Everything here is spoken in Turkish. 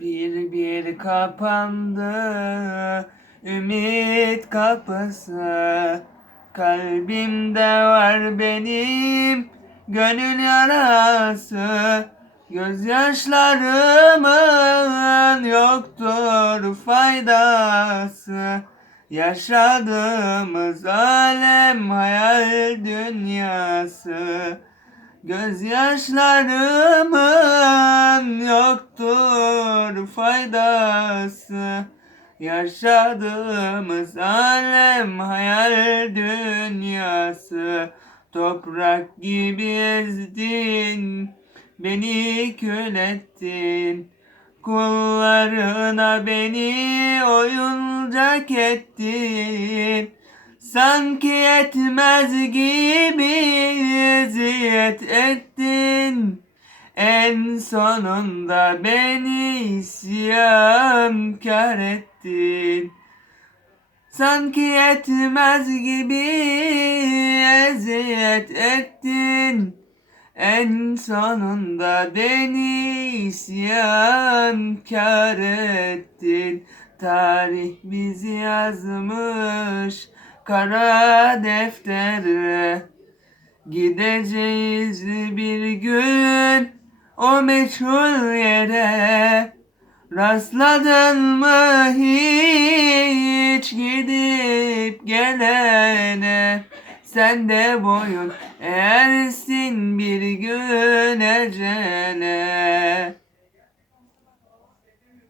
Bir bir kapandı ümit kapısı. Kalbimde var benim gönül yarası. Gözyaşlarımın yoktur faydası. Yaşadığımız alem hayal dünyası. Gözyaşlarımın yoktur faydası. Yaşadığımız alem hayal dünyası. Toprak gibi ezdin Beni kül Kullarına beni oyuncak ettin. Sanki yetmez gibi eziyet ettin En sonunda beni isyankar ettin. Sanki yetmez gibi eziyet ettin. En sonunda beni isyankar ettin. Tarih bizi yazmış kara deftere. Gideceğiz bir gün o meçhul yere Rastladın mı hiç? Gidip gelene Sen de boyun eğersin bir gün ecele.